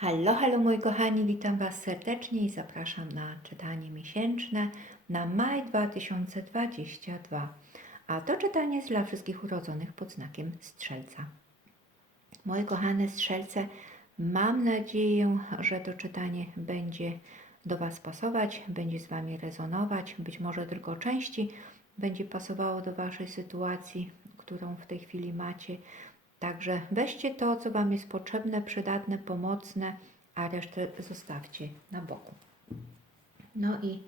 Hallo, hallo moi kochani, witam Was serdecznie i zapraszam na czytanie miesięczne na maj 2022. A to czytanie jest dla wszystkich urodzonych pod znakiem Strzelca. Moje kochane Strzelce, mam nadzieję, że to czytanie będzie do Was pasować, będzie z Wami rezonować, być może tylko części będzie pasowało do Waszej sytuacji, którą w tej chwili macie. Także weźcie to, co Wam jest potrzebne, przydatne, pomocne, a resztę zostawcie na boku. No i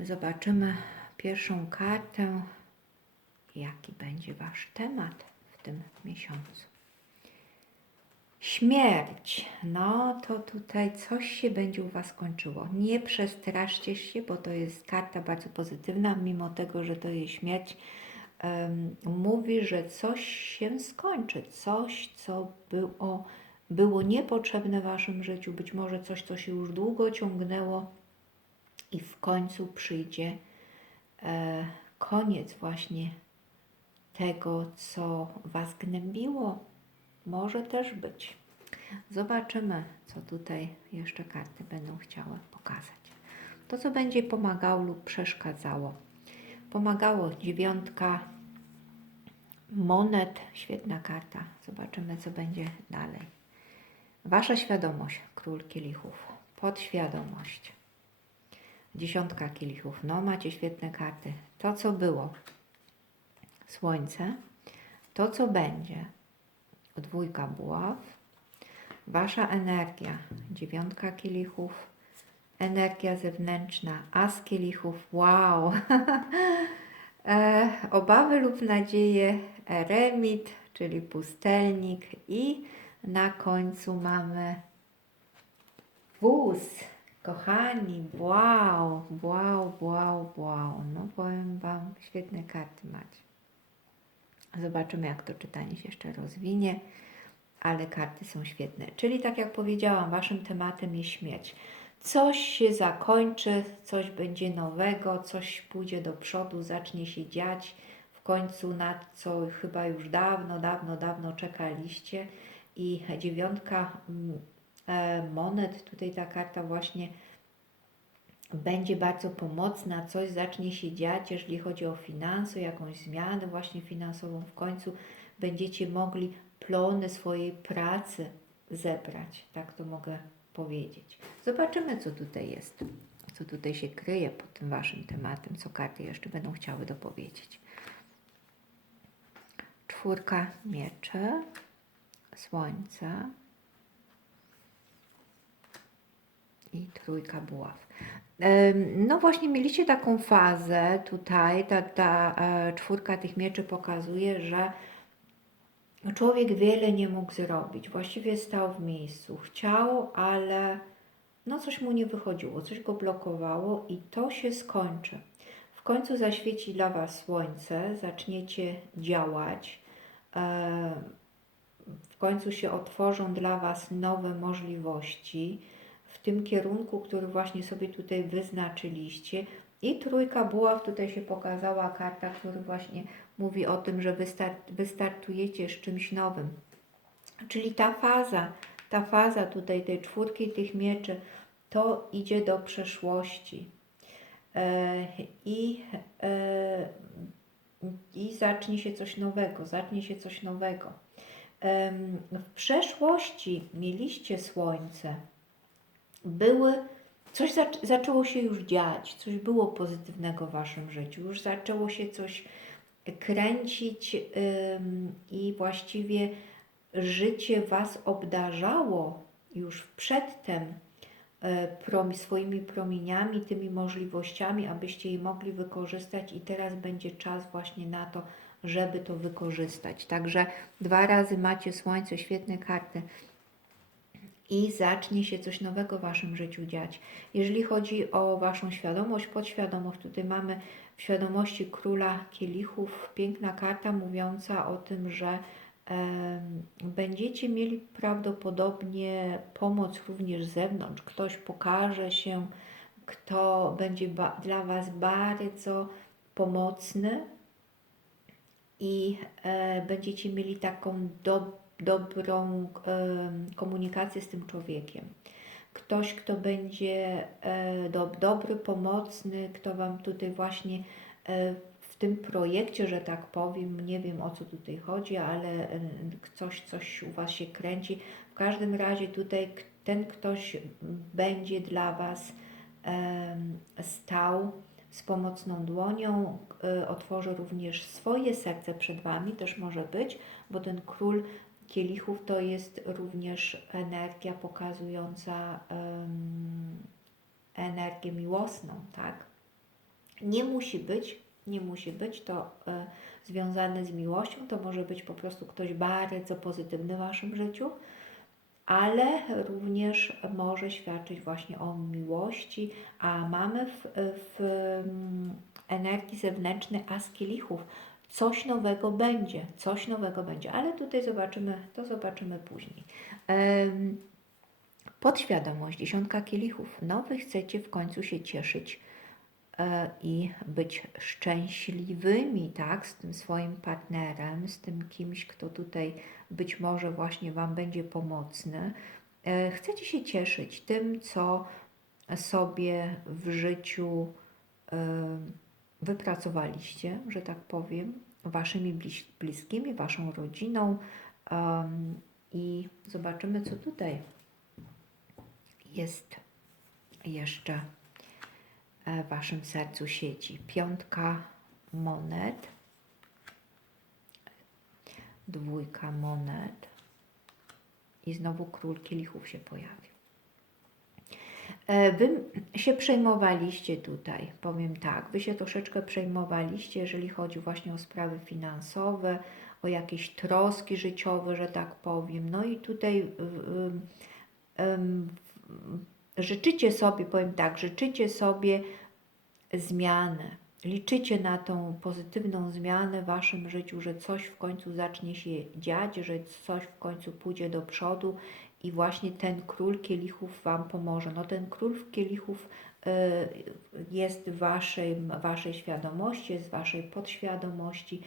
zobaczymy pierwszą kartę, jaki będzie Wasz temat w tym miesiącu. Śmierć. No to tutaj coś się będzie u Was kończyło. Nie przestraszcie się, bo to jest karta bardzo pozytywna, mimo tego, że to jest śmierć mówi, że coś się skończy, coś, co było, było niepotrzebne w Waszym życiu, być może coś, co się już długo ciągnęło i w końcu przyjdzie e, koniec właśnie tego, co Was gnębiło. Może też być. Zobaczymy, co tutaj jeszcze karty będą chciały pokazać. To, co będzie pomagało lub przeszkadzało. Pomagało dziewiątka monet, świetna karta. Zobaczymy, co będzie dalej. Wasza świadomość, król kielichów, podświadomość. Dziesiątka kielichów, no macie świetne karty. To, co było, słońce, to, co będzie, dwójka buław, wasza energia, dziewiątka kielichów, energia zewnętrzna, as kielichów, wow! e, obawy lub nadzieje, eremit, czyli pustelnik i na końcu mamy wóz. Kochani, wow, wow, wow, wow. No powiem Wam, świetne karty macie. Zobaczymy, jak to czytanie się jeszcze rozwinie, ale karty są świetne. Czyli tak jak powiedziałam, Waszym tematem jest śmierć coś się zakończy, coś będzie nowego, coś pójdzie do przodu, zacznie się dziać w końcu na co chyba już dawno, dawno, dawno czekaliście. I dziewiątka e, monet, tutaj ta karta właśnie będzie bardzo pomocna, coś zacznie się dziać, jeżeli chodzi o finanse, jakąś zmianę właśnie finansową. W końcu będziecie mogli plony swojej pracy zebrać, tak to mogę powiedzieć. Zobaczymy, co tutaj jest, co tutaj się kryje pod tym Waszym tematem, co karty jeszcze będą chciały dopowiedzieć. Czwórka mieczy, słońce i trójka buław. No właśnie mieliście taką fazę tutaj, ta, ta e, czwórka tych mieczy pokazuje, że człowiek wiele nie mógł zrobić. Właściwie stał w miejscu. Chciał, ale no coś mu nie wychodziło, coś go blokowało i to się skończy. W końcu zaświeci dla Was słońce, zaczniecie działać. W końcu się otworzą dla Was nowe możliwości w tym kierunku, który właśnie sobie tutaj wyznaczyliście. I trójka buław, tutaj się pokazała karta, która właśnie mówi o tym, że wystart, wystartujecie z czymś nowym. Czyli ta faza, ta faza tutaj tej czwórki tych mieczy, to idzie do przeszłości. E, I, e, I zacznie się coś nowego, zacznie się coś nowego. W przeszłości mieliście słońce, były coś zaczęło się już dziać, coś było pozytywnego w waszym życiu, już zaczęło się coś kręcić i właściwie życie Was obdarzało już przedtem e, swoimi promieniami, tymi możliwościami, abyście je mogli wykorzystać i teraz będzie czas właśnie na to, żeby to wykorzystać. Także dwa razy macie słońce, świetne karty i zacznie się coś nowego w Waszym życiu dziać. Jeżeli chodzi o Waszą świadomość, podświadomość, tutaj mamy w świadomości króla kielichów piękna karta mówiąca o tym, że będziecie mieli prawdopodobnie pomoc również z zewnątrz. Ktoś pokaże się, kto będzie dla Was bardzo pomocny i e, będziecie mieli taką do dobrą komunikację z tym człowiekiem. Ktoś, kto będzie e, do, dobry, pomocny, kto Wam tutaj właśnie e, w tym projekcie, że tak powiem, nie wiem o co tutaj chodzi, ale coś, coś u Was się kręci. W każdym razie tutaj ten ktoś będzie dla Was stał z pomocną dłonią, e, otworzy również swoje serce przed Wami, też może być, bo ten król kielichów to jest również energia pokazująca em, energię miłosną, tak? Nie musi być, nie musi być to e, związane z miłością, to może być po prostu ktoś bardzo pozytywny w Waszym życiu, ale również może świadczyć właśnie o miłości, a mamy w, w energii zewnętrznej as kielichów. Coś nowego będzie, coś nowego będzie, ale tutaj zobaczymy, to zobaczymy później. Podświadomość, dziesiątka kielichów. No, wy chcecie w końcu się cieszyć e, i być szczęśliwymi, tak, z tym swoim partnerem, z tym kimś, kto tutaj być może właśnie Wam będzie pomocny. E, Chcecie się cieszyć tym, co sobie w życiu wypracowaliście, że tak powiem, Waszymi bliskimi, Waszą rodziną em, i zobaczymy, co tutaj jest jeszcze e, w Waszym sercu siedzi. Piątka monet, dwójka monet i znowu król kielichów się pojawił. E, Wy się przejmowaliście tutaj, powiem tak, Wy się troszeczkę przejmowaliście, jeżeli chodzi właśnie o sprawy finansowe, o jakieś troski życiowe, że tak powiem. No i tutaj życzycie sobie, powiem tak, życzycie sobie zmianę. Liczycie na tą pozytywną zmianę w Waszym życiu, że coś w końcu zacznie się dziać, że coś w końcu pójdzie do przodu i właśnie ten król kielichów Wam pomoże. No ten król kielichów y, jest waszej, waszej świadomości, jest Waszej podświadomości.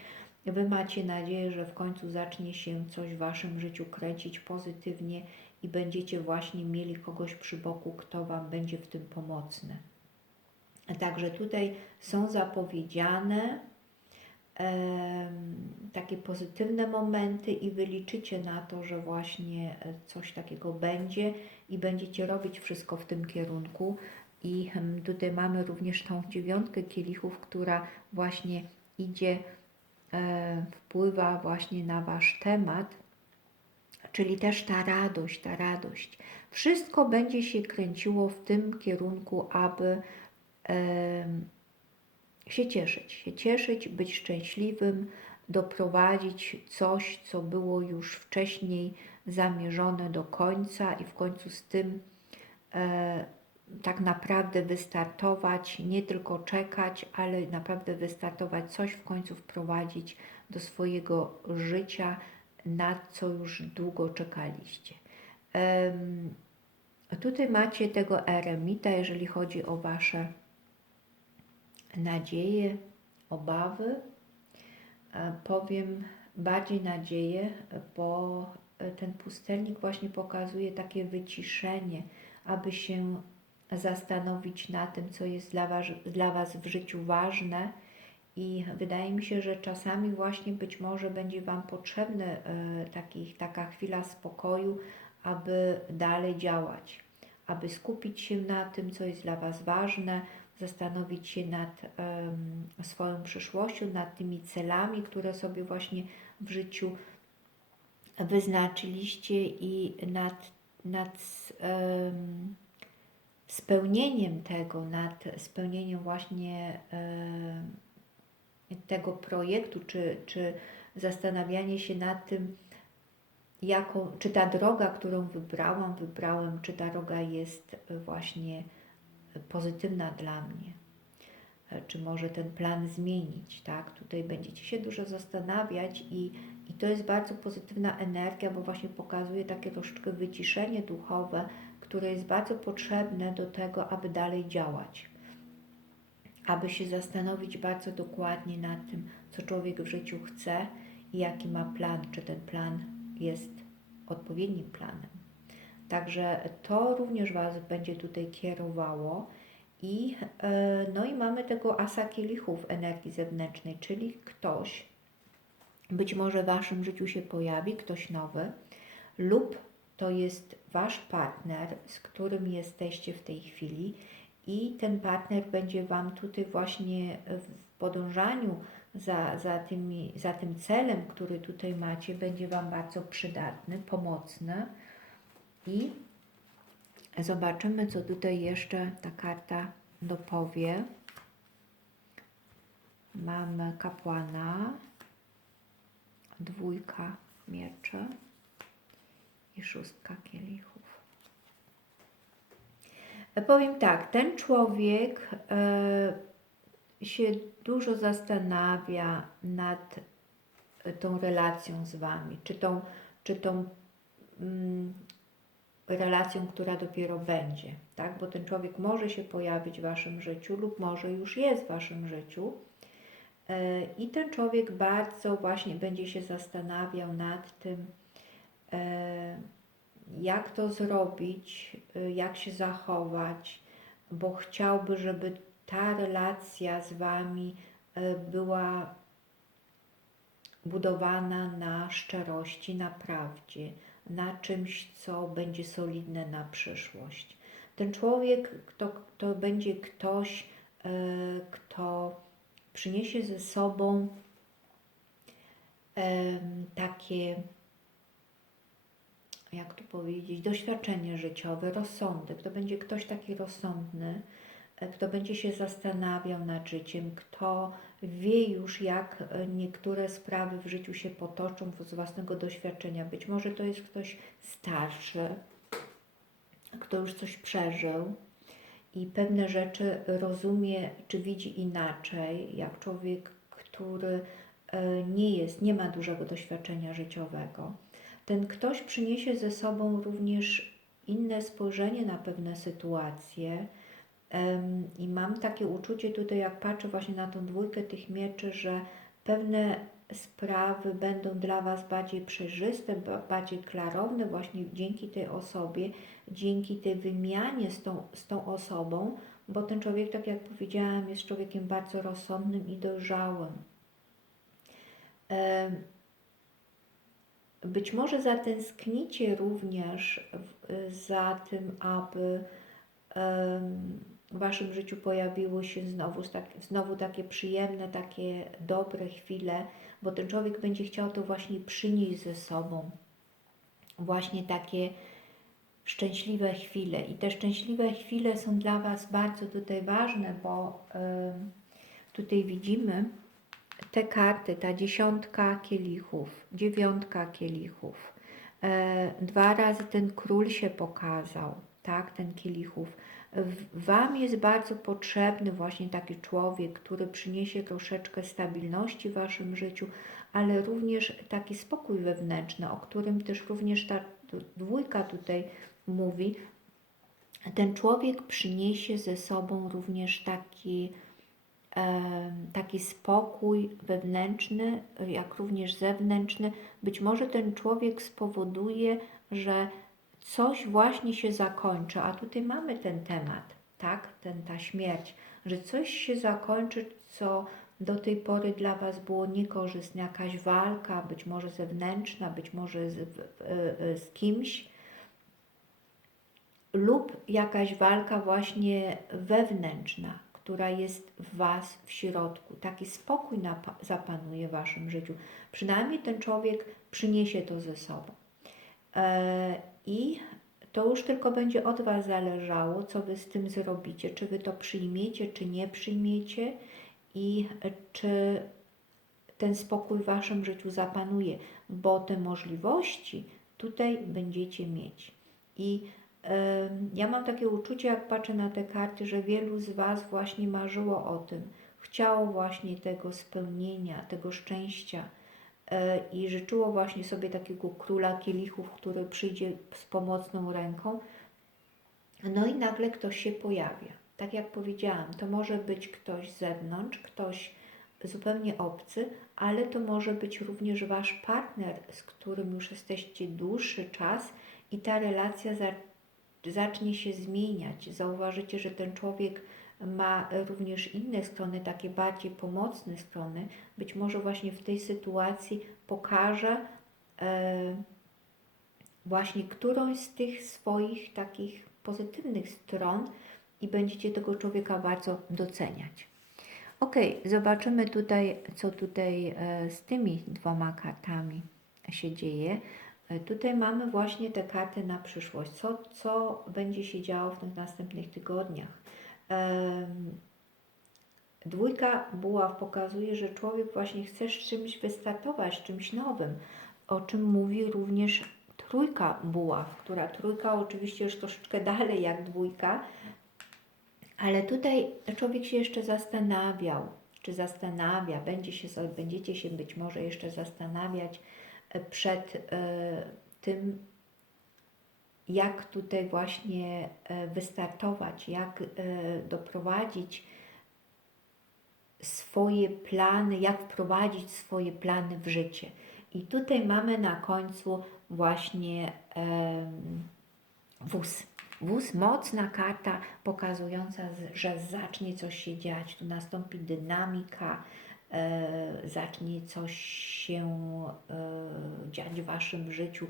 Wy macie nadzieję, że w końcu zacznie się coś w Waszym życiu kręcić pozytywnie i będziecie właśnie mieli kogoś przy boku, kto Wam będzie w tym pomocny. Także tutaj są zapowiedziane takie pozytywne momenty i wyliczycie na to, że właśnie e, coś takiego będzie i będziecie robić wszystko w tym kierunku. I em, tutaj mamy również tą dziewiątkę kielichów, która właśnie idzie, e, wpływa właśnie na Wasz temat, czyli też ta radość, ta radość. Wszystko będzie się kręciło w tym kierunku, aby się cieszyć, się cieszyć, być szczęśliwym, doprowadzić coś, co było już wcześniej zamierzone do końca i w końcu z tym e, tak naprawdę wystartować, nie tylko czekać, ale naprawdę wystartować, coś w końcu wprowadzić do swojego życia, na co już długo czekaliście. Em, Tutaj macie tego eremita, jeżeli chodzi o Wasze nadzieje, obawy. E, Powiem bardziej nadzieję, bo e, ten pustelnik właśnie pokazuje takie wyciszenie, aby się zastanowić na tym, co jest dla was, dla was w życiu ważne. I wydaje mi się, że czasami właśnie być może będzie Wam potrzebna e, takich, taka chwila spokoju, aby dalej działać, aby skupić się na tym, co jest dla Was ważne, zastanowić się nad em, swoją przyszłością, nad tymi celami, które sobie właśnie w życiu wyznaczyliście i nad, nad em, spełnieniem tego, nad spełnieniem właśnie em, tego projektu, czy, czy zastanawianie się nad tym, jaką, czy ta droga, którą wybrałam, wybrałem, czy ta droga jest właśnie pozytywna dla mnie, E, czy może ten plan zmienić, tak? Tutaj będziecie się dużo zastanawiać i, i to jest bardzo pozytywna energia, bo właśnie pokazuje takie troszeczkę wyciszenie duchowe, które jest bardzo potrzebne do tego, aby dalej działać. Aby się zastanowić bardzo dokładnie nad tym, co człowiek w życiu chce i jaki ma plan, czy ten plan jest odpowiednim planem. Także to również Was będzie tutaj kierowało. I, e, no i mamy tego asa kielichów energii zewnętrznej, czyli ktoś być może w Waszym życiu się pojawi, ktoś nowy, lub to jest Wasz partner, z którym jesteście w tej chwili i ten partner będzie Wam tutaj właśnie w podążaniu za, za, tymi, za tym celem, który tutaj macie, będzie Wam bardzo przydatny, pomocny i zobaczymy, co tutaj jeszcze ta karta dopowie. Mamy kapłana, dwójka mieczy i szóstka kielichów. E, Powiem tak, ten człowiek e, się dużo zastanawia nad e, tą relacją z Wami, czy tą, czy tą mm, relacją, która dopiero będzie, tak? Bo ten człowiek może się pojawić w Waszym życiu lub może już jest w Waszym życiu. E, I ten człowiek bardzo właśnie będzie się zastanawiał nad tym, e, jak to zrobić, e, jak się zachować, bo chciałby, żeby ta relacja z Wami była budowana na szczerości, na prawdzie, na czymś, co będzie solidne na przyszłość. Ten człowiek to, to będzie ktoś, kto przyniesie ze sobą takie, jak to powiedzieć, doświadczenie życiowe, rozsądek. To będzie ktoś taki rozsądny, e, kto będzie się zastanawiał nad życiem, kto wie już, jak e, niektóre sprawy w życiu się potoczą z własnego doświadczenia. Być może to jest ktoś starszy, kto już coś przeżył i pewne rzeczy rozumie czy widzi inaczej, jak człowiek, który e, nie jest, nie ma dużego doświadczenia życiowego. Ten ktoś przyniesie ze sobą również inne spojrzenie na pewne sytuacje. I mam takie uczucie tutaj, jak patrzę właśnie na tą dwójkę tych mieczy, że pewne sprawy będą dla Was bardziej przejrzyste, bardziej klarowne właśnie dzięki tej osobie, dzięki tej wymianie z tą, z tą osobą, bo ten człowiek, tak jak powiedziałam, jest człowiekiem bardzo rozsądnym i dojrzałym. Być może zatęsknicie również za tym, aby w Waszym życiu pojawiło się znowu, znowu takie przyjemne, takie dobre chwile, bo ten człowiek będzie chciał to właśnie przynieść ze sobą. Właśnie takie szczęśliwe chwile. I te szczęśliwe chwile są dla Was bardzo tutaj ważne, bo y, tutaj widzimy te karty, ta dziesiątka kielichów, dziewiątka kielichów. Y, dwa razy ten król się pokazał, tak, ten kielichów. Wam jest bardzo potrzebny właśnie taki człowiek, który przyniesie troszeczkę stabilności w Waszym życiu, ale również taki spokój wewnętrzny, o którym też również ta dwójka tutaj mówi. Ten człowiek przyniesie ze sobą również taki, taki spokój wewnętrzny, jak również zewnętrzny. Być może ten człowiek spowoduje, że coś właśnie się zakończy, a tutaj mamy ten temat, tak, ten, ta śmierć, że coś się zakończy, co do tej pory dla Was było niekorzystne, jakaś walka, być może zewnętrzna, być może z, z kimś, lub jakaś walka właśnie wewnętrzna, która jest w Was w środku. Taki spokój zapanuje w Waszym życiu. Przynajmniej ten człowiek przyniesie to ze sobą. E, I to już tylko będzie od Was zależało, co Wy z tym zrobicie. Czy Wy to przyjmiecie, czy nie przyjmiecie i czy ten spokój w Waszym życiu zapanuje, bo te możliwości tutaj będziecie mieć. I ja mam takie uczucie, jak patrzę na te karty, że wielu z Was właśnie marzyło o tym, chciało właśnie tego spełnienia, tego szczęścia, i życzyło właśnie sobie takiego króla kielichów, który przyjdzie z pomocną ręką. No i nagle ktoś się pojawia. Tak jak powiedziałam, to może być ktoś z zewnątrz, ktoś zupełnie obcy, ale to może być również Wasz partner, z którym już jesteście dłuższy czas i ta relacja za, zacznie się zmieniać. Zauważycie, że ten człowiek ma również inne strony, takie bardziej pomocne strony. Być może właśnie w tej sytuacji pokaże e, właśnie którąś z tych swoich takich pozytywnych stron i będziecie tego człowieka bardzo doceniać. Ok, zobaczymy tutaj, co tutaj e, z tymi dwoma kartami się dzieje. E, Tutaj mamy właśnie te karty na przyszłość. Co, co będzie się działo w tych następnych tygodniach? Dwójka buław pokazuje, że człowiek właśnie chce z czymś wystartować, czymś nowym, o czym mówi również trójka buław, która trójka oczywiście już troszeczkę dalej jak dwójka, ale tutaj człowiek się jeszcze zastanawiał, czy zastanawia, będzie się, będziecie się być może jeszcze zastanawiać e, przed e, tym, jak tutaj właśnie e, wystartować, jak e, doprowadzić swoje plany, jak wprowadzić swoje plany w życie. I tutaj mamy na końcu właśnie wóz. Wóz, mocna karta pokazująca, że zacznie coś się dziać, tu nastąpi dynamika, e, zacznie coś się dziać w Waszym życiu,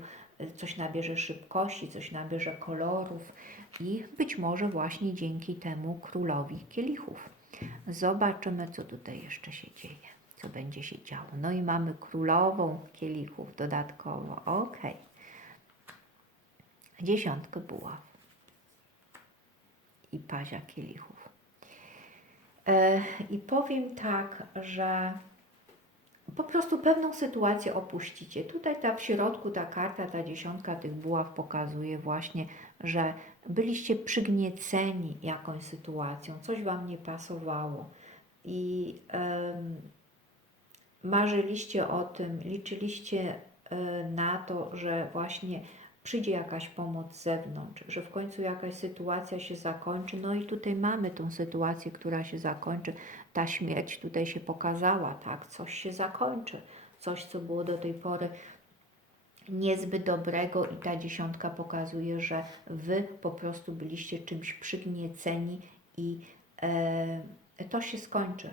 coś nabierze szybkości, coś nabierze kolorów i być może właśnie dzięki temu królowi kielichów. Zobaczymy, co tutaj jeszcze się dzieje, co będzie się działo. No i mamy królową kielichów dodatkowo. Ok. Dziesiątkę buław i pazia kielichów. E, I powiem tak, że po prostu pewną sytuację opuścicie. Tutaj ta w środku ta karta, ta dziesiątka tych buław pokazuje właśnie, że byliście przygnieceni jakąś sytuacją, coś Wam nie pasowało i em, marzyliście o tym, liczyliście e, na to, że właśnie przyjdzie jakaś pomoc z zewnątrz, że w końcu jakaś sytuacja się zakończy. No i tutaj mamy tą sytuację, która się zakończy. Ta śmierć tutaj się pokazała, tak? Coś się zakończy. Coś, co było do tej pory niezbyt dobrego i ta dziesiątka pokazuje, że Wy po prostu byliście czymś przygnieceni i e, to się skończy.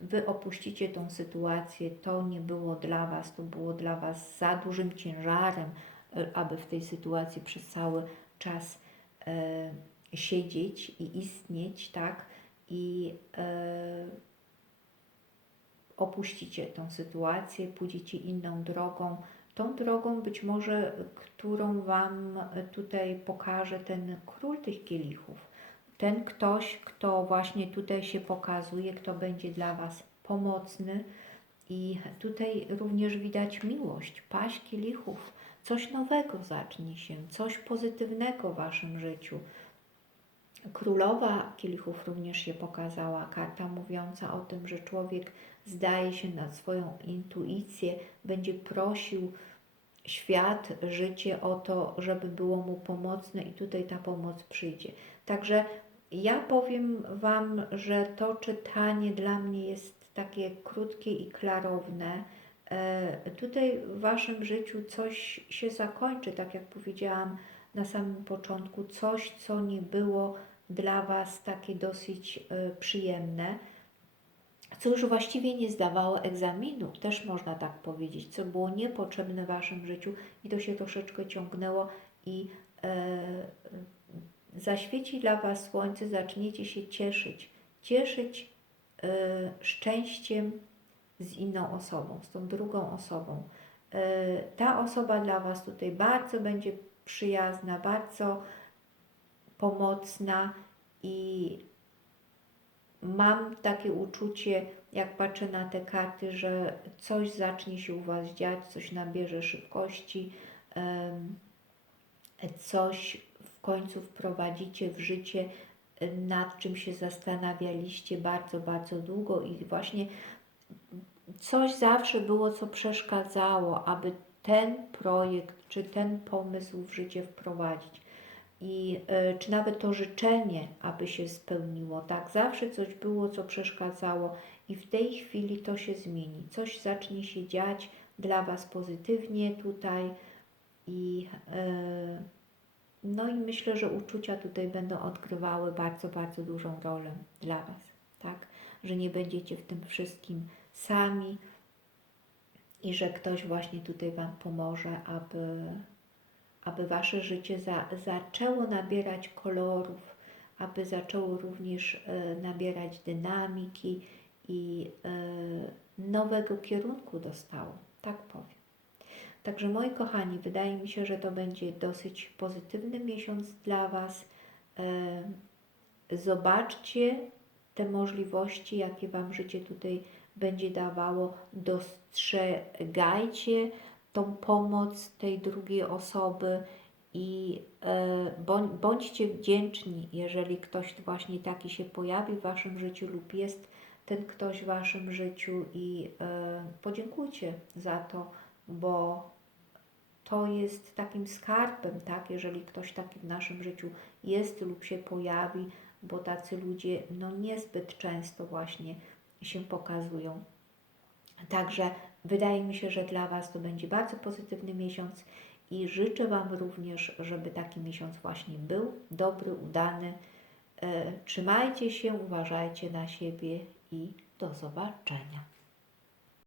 Wy opuścicie tą sytuację, to nie było dla Was, to było dla Was za dużym ciężarem, aby w tej sytuacji przez cały czas e, siedzieć i istnieć, tak? I e, opuścicie tą sytuację, pójdziecie inną drogą, tą drogą być może, którą Wam tutaj pokaże ten król tych kielichów. Ten ktoś, kto właśnie tutaj się pokazuje, kto będzie dla Was pomocny. I tutaj również widać miłość, paść kielichów. Coś nowego zacznie się, coś pozytywnego w Waszym życiu. Królowa kielichów również się pokazała, karta mówiąca o tym, że człowiek zdaje się na swoją intuicję, będzie prosił świat, życie o to, żeby było mu pomocne i tutaj ta pomoc przyjdzie. Także ja powiem Wam, że to czytanie dla mnie jest takie krótkie i klarowne. E, Tutaj w Waszym życiu coś się zakończy, tak jak powiedziałam na samym początku, coś, co nie było dla Was takie dosyć e, przyjemne, co już właściwie nie zdawało egzaminu, też można tak powiedzieć, co było niepotrzebne w Waszym życiu i to się troszeczkę ciągnęło i e, zaświeci dla Was słońce, zaczniecie się cieszyć. Cieszyć e, szczęściem z inną osobą, z tą drugą osobą. E, ta osoba dla Was tutaj bardzo będzie przyjazna, bardzo pomocna i mam takie uczucie, jak patrzę na te karty, że coś zacznie się u Was dziać, coś nabierze szybkości, coś w końcu wprowadzicie w życie, nad czym się zastanawialiście bardzo, bardzo długo i właśnie coś zawsze było, co przeszkadzało, aby ten projekt czy ten pomysł w życie wprowadzić. i e, czy nawet to życzenie, aby się spełniło, tak? Zawsze coś było, co przeszkadzało i w tej chwili to się zmieni. Coś zacznie się dziać dla Was pozytywnie tutaj i e, no i myślę, że uczucia tutaj będą odgrywały bardzo, bardzo dużą rolę dla Was, tak? Że nie będziecie w tym wszystkim sami i że ktoś właśnie tutaj Wam pomoże, aby, aby Wasze życie za, zaczęło nabierać kolorów, aby zaczęło również e, nabierać dynamiki i e, nowego kierunku dostało, tak powiem. Także moi kochani, wydaje mi się, że to będzie dosyć pozytywny miesiąc dla Was. E, Zobaczcie te możliwości, jakie Wam życie tutaj będzie dawało. Dostrzegajcie tą pomoc tej drugiej osoby i e, bądź, bądźcie wdzięczni, jeżeli ktoś właśnie taki się pojawi w Waszym życiu lub jest ten ktoś w Waszym życiu i e, podziękujcie za to, bo to jest takim skarbem, tak? Jeżeli ktoś taki w naszym życiu jest lub się pojawi, bo tacy ludzie no niezbyt często właśnie się pokazują. Także wydaje mi się, że dla Was to będzie bardzo pozytywny miesiąc i życzę Wam również, żeby taki miesiąc właśnie był dobry, udany. E, Trzymajcie się, uważajcie na siebie i do zobaczenia.